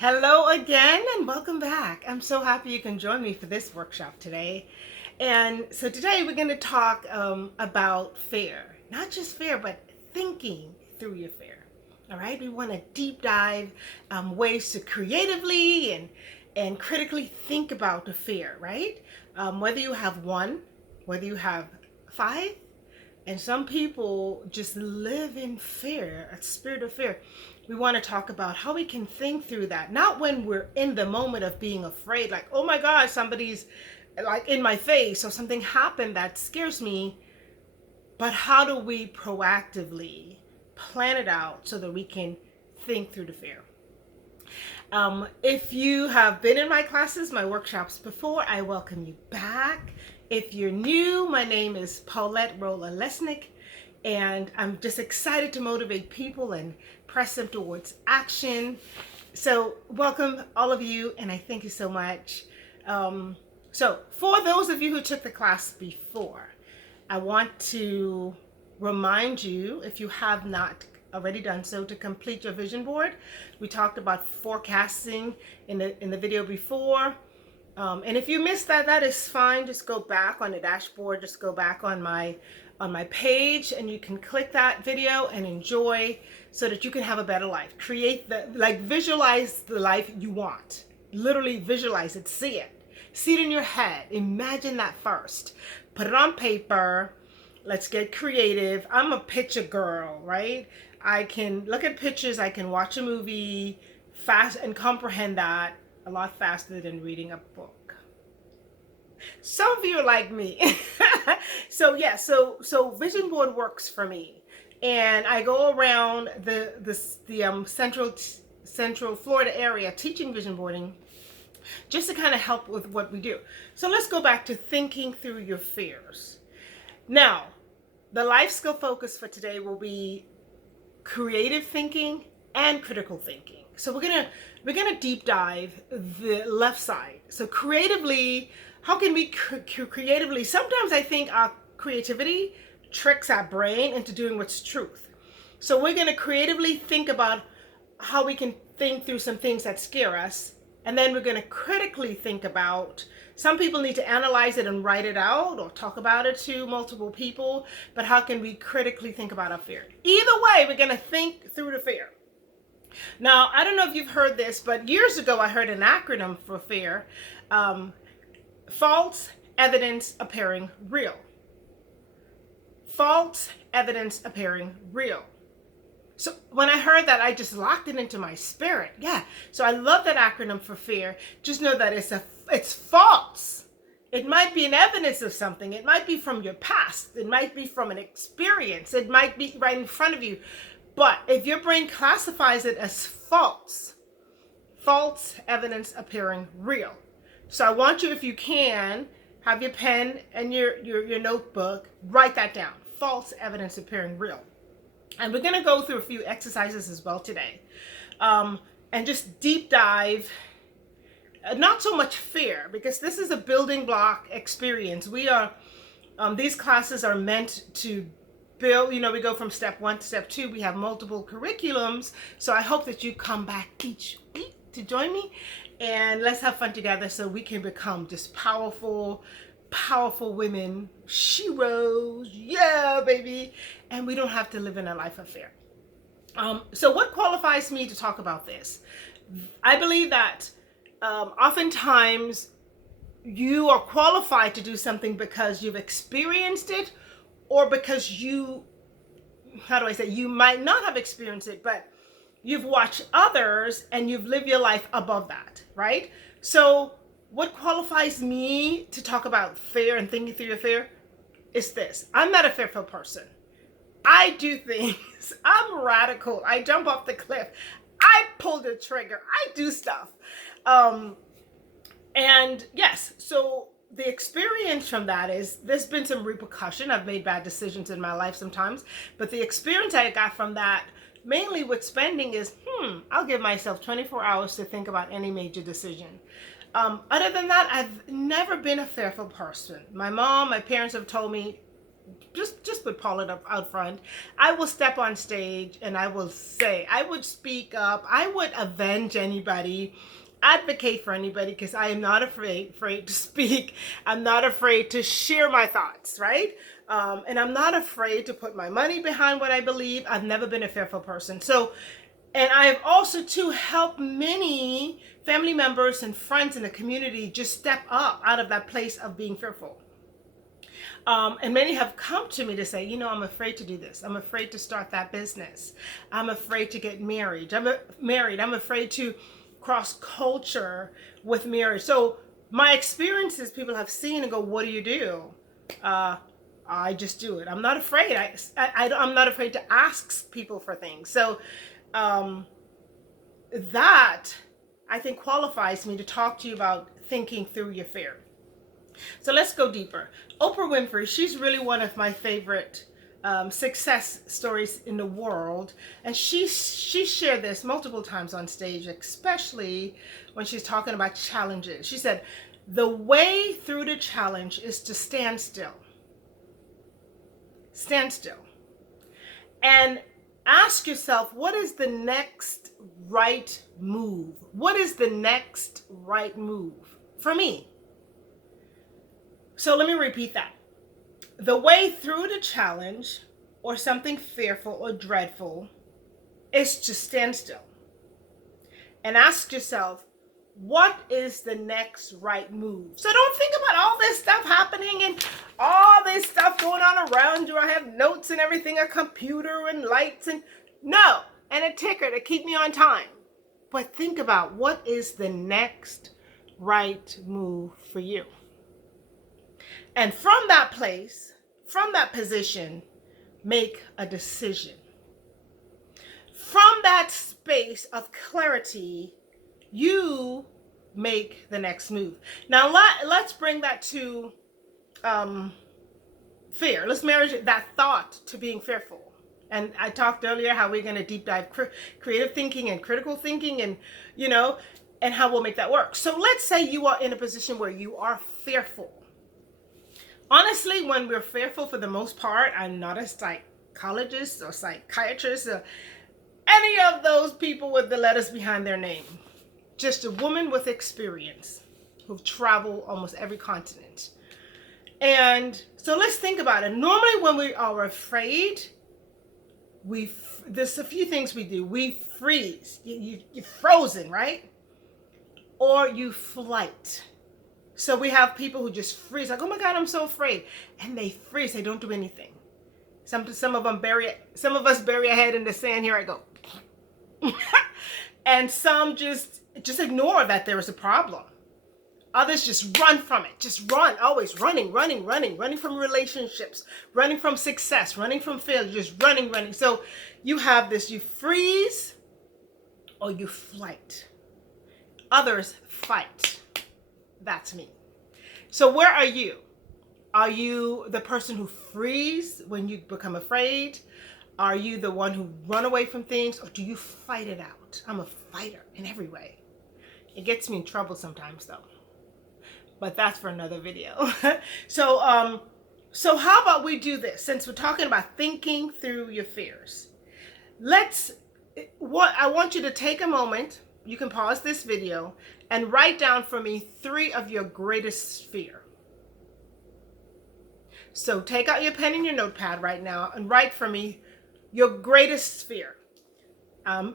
Hello again and welcome back. I'm so happy you can join me for this workshop today. And so today we're going to talk about fear. Not just fear, but thinking through your fear. All right, we want to deep dive ways to creatively and critically think about the fear, right? Whether you have one, whether you have five, and some people just live in fear, a spirit of fear. We want to talk about how we can think through that. Not when we're in the moment of being afraid, like, oh my God, somebody's like in my face or something happened that scares me. But how do we proactively plan it out so that we can think through the fear? If you have been in my classes, my workshops before, I welcome you back. If you're new, my name is PauletteRolleAlesnik, and I'm just excited to motivate people and press them towards action. So welcome all of you, and I thank you so much. So for those of you who took the class before, I want to remind you, if you have not already done so, to complete your vision board. We talked about forecasting in the video before. And if you missed that, that is fine. Just go back on the dashboard, just go back on my page, and you can click that video and enjoy so that you can have a better life. Visualize the life you want. Literally visualize it, see it. See it in your head. Imagine that first. Put it on paper. Let's get creative. I'm a picture girl, right? I can look at pictures, I can watch a movie fast and comprehend that a lot faster than reading a book. Some of you are like me. So vision board works for me. And I go around the central Florida area teaching vision boarding just to kind of help with what we do. So let's go back to thinking through your fears. Now, the life skill focus for today will be creative thinking and critical thinking. So we're gonna deep dive the left side. So creatively, how can we creatively? Sometimes I think our creativity tricks our brain into doing what's truth. So we're gonna creatively think about how we can think through some things that scare us, and then we're gonna critically think about. Some people need to analyze it and write it out or talk about it to multiple people, but how can we critically think about our fear? Either way, we're gonna think through the fear. Now, I don't know if you've heard this, but years ago I heard an acronym for fear. False evidence appearing real. False evidence appearing real. So when I heard that, I just locked it into my spirit. Yeah. So I love that acronym for fear. Just know that it's false. It might be an evidence of something. It might be from your past. It might be from an experience. It might be right in front of you. But if your brain classifies it as false evidence appearing real. So I want you, if you can, have your pen and your notebook, write that down. False evidence appearing real. And we're going to go through a few exercises as well today. And just deep dive, not so much fear, because this is a building block experience. These classes are meant to build, we go from step 1 to step 2. We have multiple curriculums. So I hope that you come back each week to join me, and let's have fun together so we can become just powerful women, sheroes, yeah, baby, and we don't have to live in a life of fear. So what qualifies me to talk about this? I believe that oftentimes you are qualified to do something because you've experienced it, or because you might not have experienced it, but you've watched others and you've lived your life above that, right? So what qualifies me to talk about fear and thinking through your fear is this. I'm not a fearful person. I do things. I'm radical. I jump off the cliff. I pull the trigger. I do stuff. And yes, so the experience from that is there's been some repercussion. I've made bad decisions in my life sometimes, but the experience I got from that, mainly with spending, is I'll give myself 24 hours to think about any major decision. Other than that, I've never been a fearful person. My parents have told me, just put Paulette up out front. I will step on stage and I will say, I would speak up, I would avenge anybody, advocate for anybody, because I am not afraid to speak. I'm not afraid to share my thoughts, right? And I'm not afraid to put my money behind what I believe. I've never been a fearful person. So, and I've also too helped many family members and friends in the community just step up out of that place of being fearful. And many have come to me to say, you know, I'm afraid to do this. I'm afraid to start that business. I'm afraid to get married. I'm afraid to cross culture with marriage. So my experiences, people have seen and go, what do you do? I just do it. I'm not afraid. I'm not afraid to ask people for things. So that I think qualifies me to talk to you about thinking through your fear. So let's go deeper. Oprah Winfrey, she's really one of my favorite success stories in the world. And she shared this multiple times on stage, especially when she's talking about challenges. She said, the way through the challenge is to stand still. Stand still. And ask yourself, what is the next right move? What is the next right move for me? So let me repeat that. The way through the challenge or something fearful or dreadful is to stand still and ask yourself, what is the next right move? So don't think about all this stuff happening and all this stuff going on around you. I have notes and everything, a computer and lights and a ticker to keep me on time. But think about, what is the next right move for you? And from that place, from that position, make a decision. From that space of clarity, you make the next move. Now let's bring that to fear. Let's marry that thought to being fearful. And I talked earlier how we're going to deep dive creative thinking and critical thinking, and and how we'll make that work. So let's say you are in a position where you are fearful. Honestly, when we're fearful, for the most part, I'm not a psychologist or psychiatrist or any of those people with the letters behind their name. Just a woman with experience who've traveled almost every continent. And so let's think about it. Normally when we are afraid, there's a few things we do. We freeze. You're frozen, right? Or you flight. So we have people who just freeze, like, oh my God, I'm so afraid. And they freeze, they don't do anything. Some of us bury our head in the sand, here I go. And some just ignore that there is a problem. Others just run from it, just run, always running from relationships, running from success, running from failure, just running. So you have this, you freeze or you flight. Others fight. That's me. So where are you? Are you the person who freeze when you become afraid? Are you the one who run away from things, or do you fight it out? I'm a fighter in every way. It gets me in trouble sometimes though, but that's for another video. So how about we do this? Since we're talking about thinking through your fears, I want you to take a moment. You can pause this video and write down for me 3 of your greatest fear. So take out your pen and your notepad right now and write for me your greatest fear.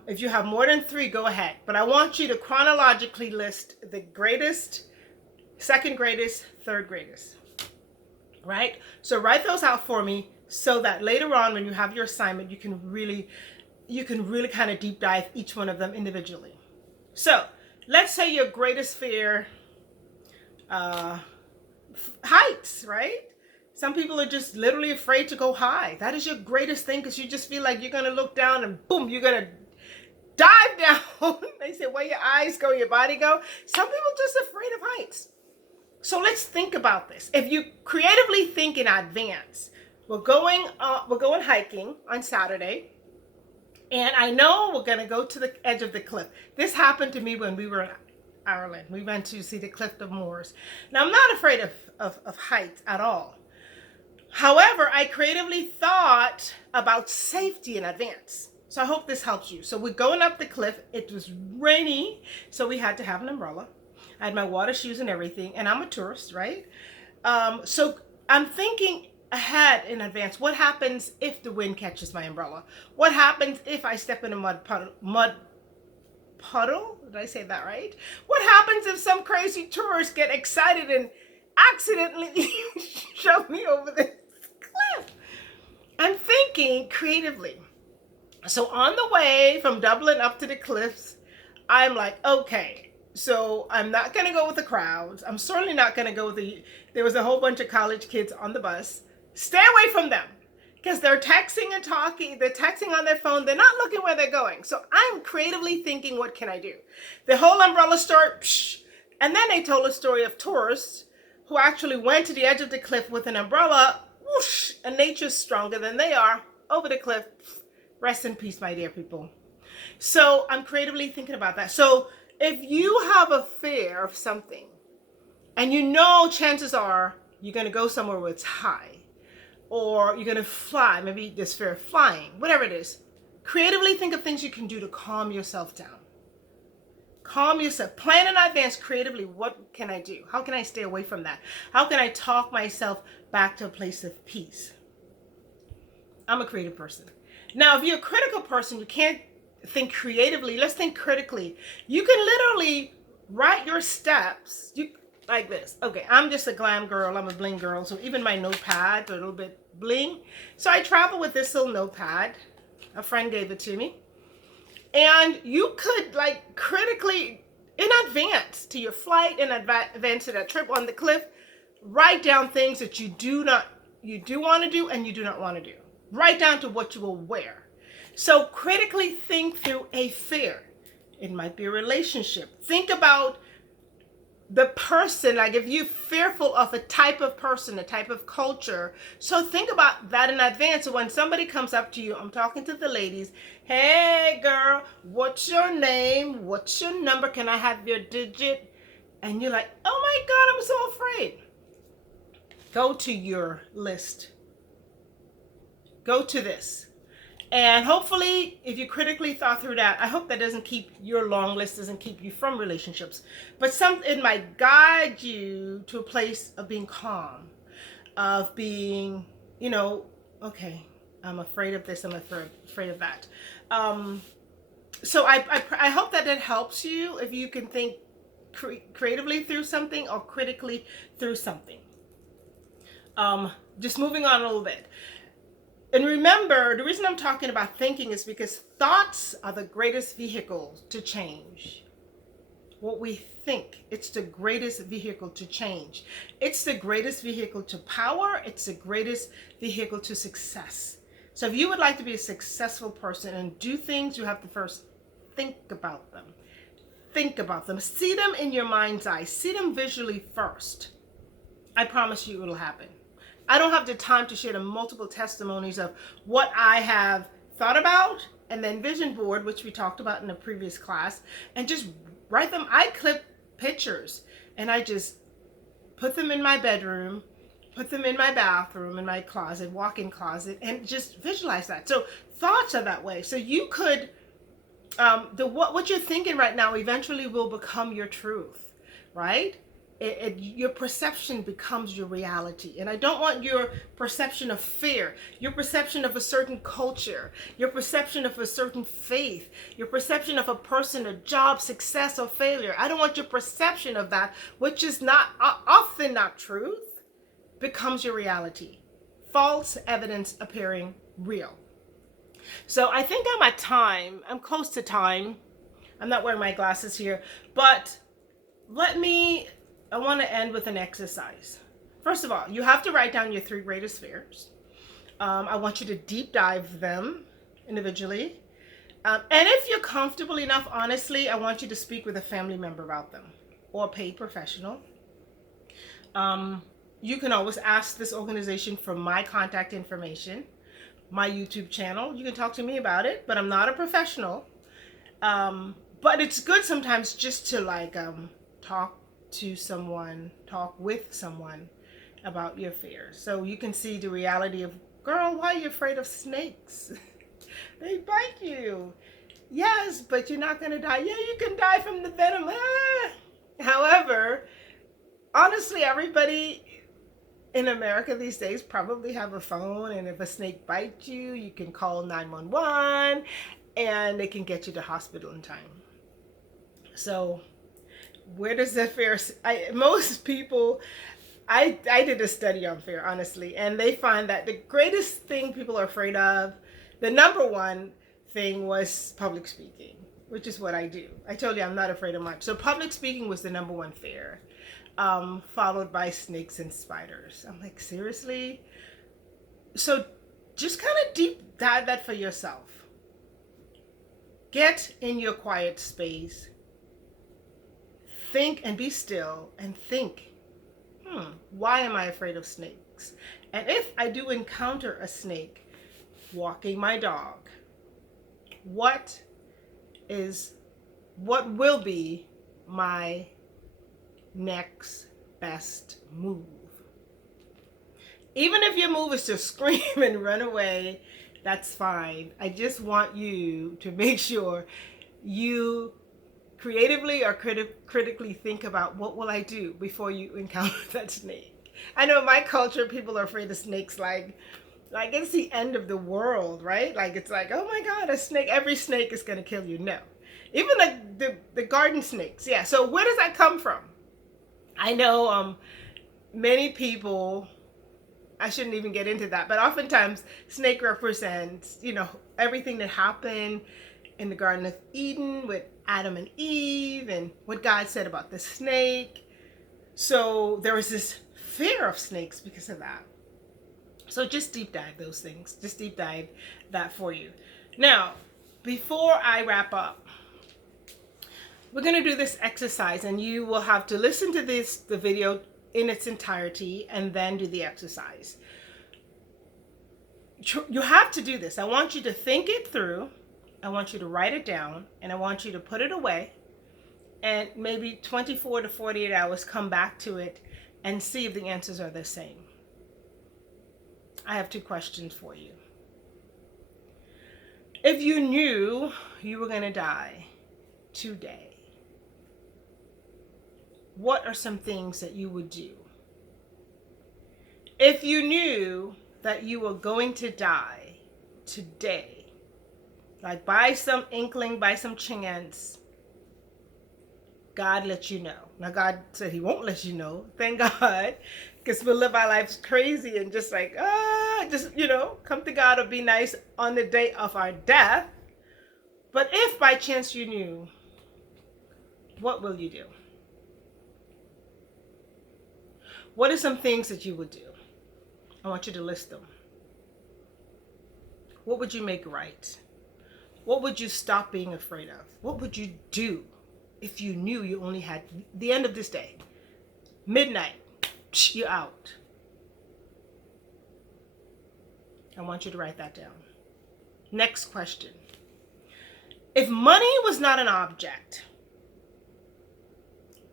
If you have more than 3, go ahead. But I want you to chronologically list the greatest, second greatest, third greatest. Right? So write those out for me so that later on when you have your assignment, you can really kind of deep dive each one of them individually. So let's say your greatest fear, heights, right? Some people are just literally afraid to go high. That is your greatest thing, because you just feel like you're going to look down and boom, you're going to dive down. They say, where your eyes go, your body go. Some people are just afraid of heights. So let's think about this. If you creatively think in advance, we're going hiking on Saturday. And I know we're going to go to the edge of the cliff. This happened to me when we were in Ireland. We went to see the Cliff of Moors. Now, I'm not afraid of heights at all. However, I creatively thought about safety in advance. So I hope this helps you. So we're going up the cliff. It was rainy, so we had to have an umbrella. I had my water shoes and everything, and I'm a tourist, right? So I'm thinking ahead in advance. What happens if the wind catches my umbrella? What happens if I step in a mud puddle? Did I say that right? What happens if some crazy tourists get excited and accidentally shove me over this cliff? I'm thinking creatively. So on the way from Dublin up to the cliffs, I'm like, okay, so I'm not going to go with the crowds. I'm certainly not going to go with there was a whole bunch of college kids on the bus. Stay away from them because they're texting and talking. They're texting on their phone. They're not looking where they're going. So I'm creatively thinking, what can I do? The whole umbrella story, and then they told a story of tourists who actually went to the edge of the cliff with an umbrella, whoosh, and nature's stronger than they are, over the cliff. Rest in peace, my dear people. So I'm creatively thinking about that. So if you have a fear of something, and you know chances are you're going to go somewhere where it's high, or you're going to fly, maybe this fear of flying, whatever it is, creatively think of things you can do to calm yourself down. Calm yourself. Plan in advance creatively. What can I do? How can I stay away from that? How can I talk myself back to a place of peace? I'm a creative person. Now, if you're a critical person, you can't think creatively. Let's think critically. You can literally write your steps like this. Okay, I'm just a glam girl. I'm a bling girl. So even my notepads are a little bit bling. So I travel with this little notepad. A friend gave it to me. And you could like critically, in advance to your flight, in advance to that trip on the cliff, write down things that you do want to do and you do not want to do. Right down to what you will wear. So critically think through a fear. It might be a relationship. Think about the person, like if you're fearful of a type of person, a type of culture. So think about that in advance. So when somebody comes up to you, I'm talking to the ladies, hey girl, what's your name? What's your number? Can I have your digit? And you're like, oh my God, I'm so afraid. Go to your list. Go to this. And hopefully, if you critically thought through that, I hope that doesn't keep your long list, doesn't keep you from relationships. But it might guide you to a place of being calm, of being, okay, I'm afraid of this, I'm afraid of that. So I hope that helps you if you can think creatively through something or critically through something. Just moving on a little bit. And remember, the reason I'm talking about thinking is because thoughts are the greatest vehicle to change. What we think, it's the greatest vehicle to change. It's the greatest vehicle to power. It's the greatest vehicle to success. So if you would like to be a successful person and do things, you have to first think about them. Think about them. See them in your mind's eye. See them visually first. I promise you it'll happen. I don't have the time to share the multiple testimonies of what I have thought about and then vision board, which we talked about in the previous class, and just write them. I clip pictures and I just put them in my bedroom, put them in my bathroom, in my closet, walk-in closet, and just visualize that. So thoughts are that way. So you could, what you're thinking right now eventually will become your truth, right? Your perception becomes your reality. And I don't want your perception of fear, your perception of a certain culture, your perception of a certain faith, your perception of a person, a job, success or failure. I don't want your perception of that, which is not often not truth, becomes your reality. False evidence appearing real. So I think I'm at time. I'm close to time. I'm not wearing my glasses here, but I want to end with an exercise. First of all, you have to write down your 3 greatest fears. I want you to deep dive them individually. And if you're comfortable enough, honestly, I want you to speak with a family member about them or a paid professional. You can always ask this organization for my contact information, my YouTube channel. You can talk to me about it, but I'm not a professional. But it's good sometimes just to talk with someone about your fears. So you can see the reality of, girl, why are you afraid of snakes? They bite you. Yes, but you're not going to die. Yeah, you can die from the venom. Ah. However, honestly, everybody in America these days probably have a phone, and if a snake bites you, you can call 911 and they can get you to hospital in time. So where does that fear, most people, I did a study on fear, honestly, and they find that the greatest thing people are afraid of, the number one thing, was public speaking, which is what I do. I told you I'm not afraid of much. So public speaking was the number one fear, followed by snakes and spiders. I'm like, seriously? So just kind of deep dive that for yourself. Get in your quiet space. Think and be still and think, why am I afraid of snakes? And if I do encounter a snake walking my dog, what will be my next best move? Even if your move is to scream and run away, that's fine. I just want you to make sure you creatively or critically think about, what will I do before you encounter that snake? I know in my culture, people are afraid of snakes like it's the end of the world, right? Like, it's like, oh my God, a snake, every snake is going to kill you. No. Even like the garden snakes. Yeah. So where does that come from? I know many people, I shouldn't even get into that, but oftentimes snake represents, everything that happened in the Garden of Eden with Adam and Eve and what God said about the snake. So there was this fear of snakes because of that. So just deep dive those things. Just deep dive that for you. Now, before I wrap up, we're going to do this exercise, and you will have to listen to the video in its entirety and then do the exercise. You have to do this. I want you to think it through. I want you to write it down, and I want you to put it away, and maybe 24 to 48 hours come back to it and see if the answers are the same. I have two questions for you. If you knew you were going to die today, what are some things that you would do? If you knew that you were going to die today, like by some inkling, by some chance, God let you know. Now, God said he won't let you know. Thank God. Because we'll live our lives crazy and just like, come to God or be nice on the day of our death. But if by chance you knew, what will you do? What are some things that you would do? I want you to list them. What would you make right? What would you stop being afraid of? What would you do if you knew you only had the end of this day? Midnight, you're out. I want you to write that down. Next question. If money was not an object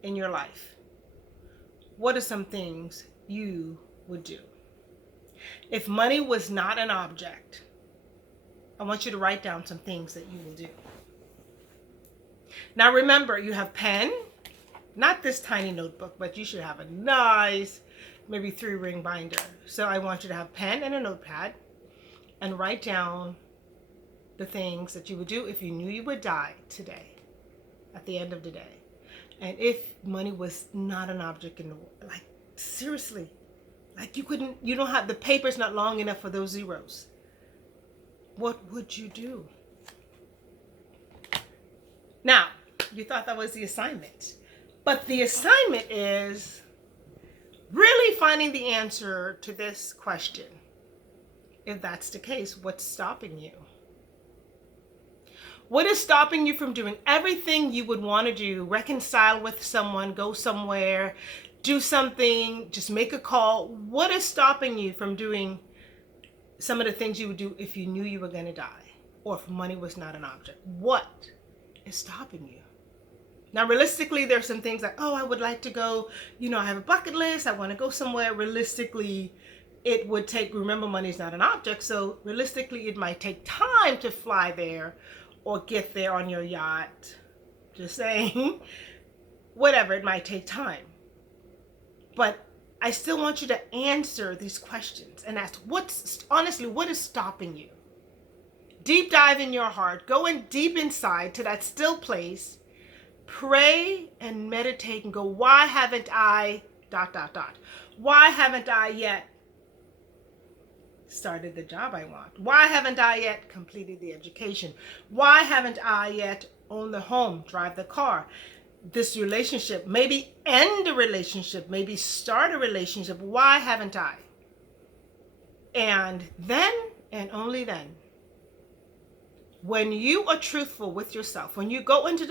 in your life, what are some things you would do? If money was not an object, I want you to write down some things that you will do. Now remember, you have pen, not this tiny notebook, but you should have a nice, maybe 3-ring binder. So I want you to have pen and a notepad and write down the things that you would do if you knew you would die today, at the end of the day. And if money was not an object in the world, like seriously, like you don't have, the paper's not long enough for those zeros. What would you do? Now, you thought that was the assignment, but the assignment is really finding the answer to this question. If that's the case, what's stopping you? What is stopping you from doing everything you would want to do? Reconcile with someone, go somewhere, do something, just make a call. What is stopping you from doing some of the things you would do if you knew you were going to die, or if money was not an object? What is stopping you? Now, realistically, there's some things like, oh, I would like to go, I have a bucket list. I want to go somewhere. Realistically, it would take, remember, money is not an object. So realistically, it might take time to fly there or get there on your yacht. Just saying, whatever, it might take time. But I still want you to answer these questions and ask, what is stopping you? Deep dive in your heart. Go in deep inside to that still place. Pray and meditate and go, why haven't I ... Why haven't I yet started the job I want? Why haven't I yet completed the education? Why haven't I yet owned the home, drive the car? This relationship, maybe end a relationship, maybe start a relationship. Why haven't I? And then, and only then, when you are truthful with yourself, when you go into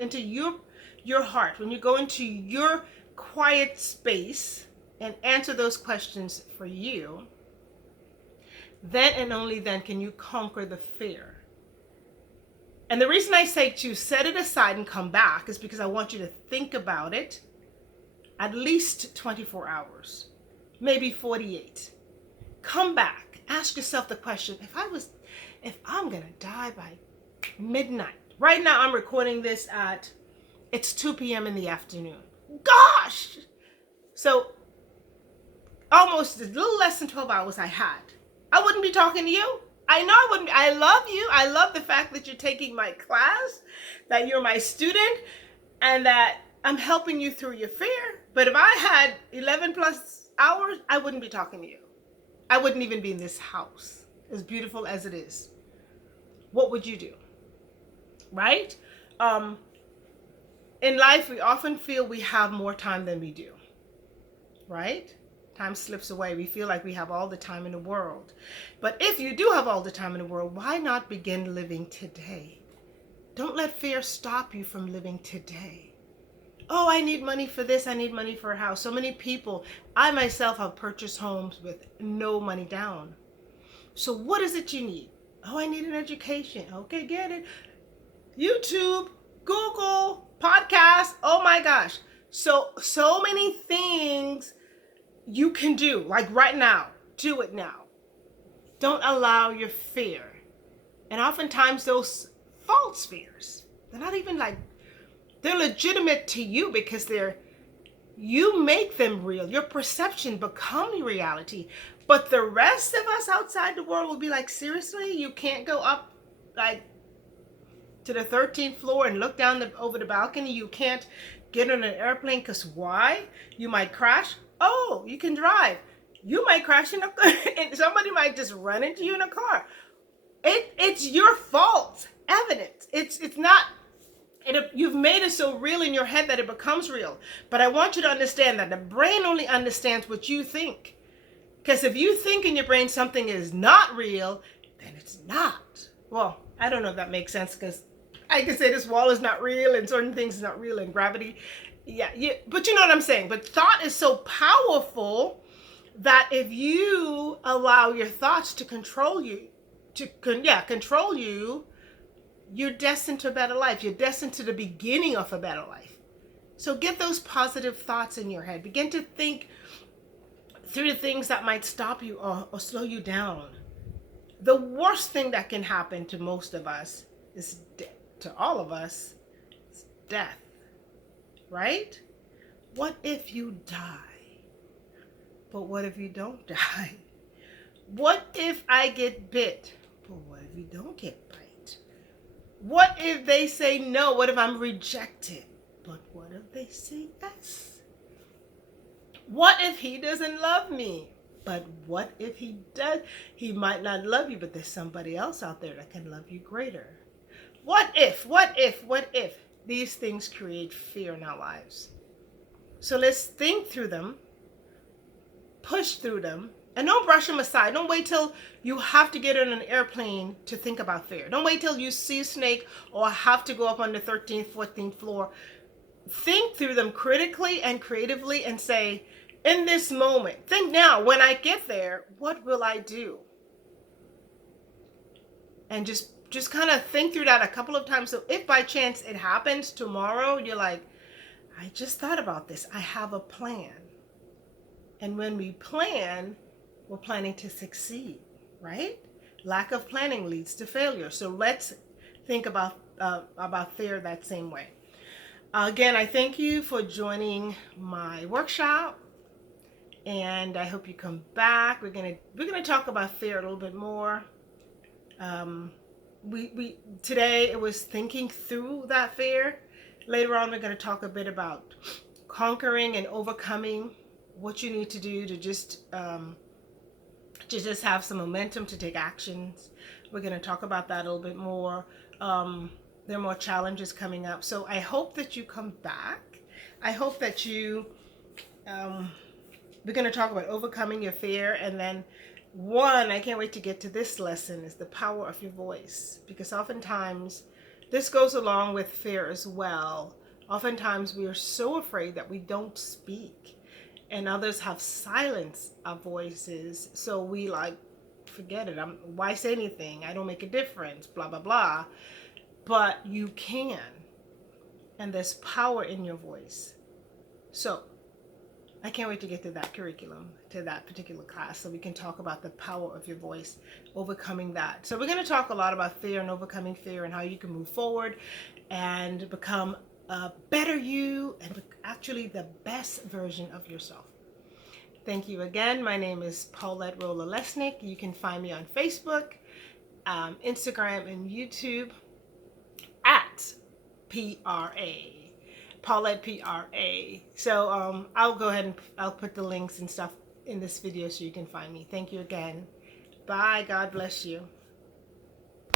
into your heart, when you go into your quiet space and answer those questions for you, then and only then can you conquer the fear. And the reason I say to set it aside and come back is because I want you to think about it at least 24 hours, maybe 48. Come back, ask yourself the question, if I'm gonna die by midnight. Right now I'm recording this it's 2 p.m. in the afternoon. Gosh! So almost a little less than 12 hours I had. I wouldn't be talking to you. I know I wouldn't. I love you. I love the fact that you're taking my class, that you're my student, and that I'm helping you through your fear. But if I had 11 plus hours, I wouldn't be talking to you. I wouldn't even be in this house, as beautiful as it is. What would you do? Right? In life, we often feel we have more time than we do. Right? Time slips away. We feel like we have all the time in the world. But if you do have all the time in the world, why not begin living today? Don't let fear stop you from living today. Oh, I need money for this. I need money for a house. So many people, I myself have purchased homes with no money down. So what is it you need? Oh, I need an education. Okay, get it. YouTube, Google, podcast. Oh my gosh. So many things you can do, like right now. Do it now. Don't allow your fear. And oftentimes those false fears, they're not even they're legitimate to you because you make them real. Your perception becomes reality. But the rest of us outside the world will be like, seriously, you can't go up to the 13th floor and look down over the balcony. You can't get on an airplane because why? You might crash. Oh, you can drive. You might crash in and somebody might just run into you in a car. It's your fault. Evidence. It's not. You've made it so real in your head that it becomes real. But I want you to understand that the brain only understands what you think. Because if you think in your brain something is not real, then it's not. Well, I don't know if that makes sense because I can say this wall is not real and certain things is not real and gravity. Yeah, but you know what I'm saying. But thought is so powerful that if you allow your thoughts to control you, you're destined to a better life. You're destined to the beginning of a better life. So get those positive thoughts in your head. Begin to think through the things that might stop you or slow you down. The worst thing that can happen to most of us is to all of us is death. Right? What if you die? But what if you don't die? What if I get bit? But what if you don't get bite? What if they say no? What if I'm rejected? But what if they say yes? What if he doesn't love me? But what if he does? He might not love you, but there's somebody else out there that can love you greater. What if? These things create fear in our lives. So let's think through them, push through them, and don't brush them aside. Don't wait till you have to get on an airplane to think about fear. Don't wait till you see a snake or have to go up on the 13th, 14th floor. Think through them critically and creatively and say, in this moment, think now, when I get there, what will I do? And just just kind of think through that a couple of times. So if by chance it happens tomorrow, you're like, I just thought about this. I have a plan. And when we plan, we're planning to succeed, right? Lack of planning leads to failure. So let's think about fear that same way. Again, I thank you for joining my workshop, and I hope you come back. We're gonna talk about fear a little bit more. We today it was thinking through that fear. Later on, we're going to talk a bit about conquering and overcoming, what you need to do to just have some momentum to take actions. We're going to talk about that a little bit more. There are more challenges coming up. So I hope that you come back. I hope that you, we're going to talk about overcoming your fear. And then I can't wait to get to this lesson, is the power of your voice. Because oftentimes, this goes along with fear as well. Oftentimes we are so afraid that we don't speak, and others have silenced our voices. So we like, forget it. Why say anything? I don't make a difference, blah, blah, blah. But you can. And there's power in your voice. So I can't wait to get to that curriculum, to that particular class, so we can talk about the power of your voice, overcoming that. So we're going to talk a lot about fear and overcoming fear and how you can move forward and become a better you and actually the best version of yourself. Thank you again. My name is PauletteRolleAlesnik. You can find me on Facebook, Instagram, and YouTube at PRA. Paulette PRA. So I'll go ahead and I'll put the links and stuff in this video so you can find me. Thank you again. Bye. God bless you.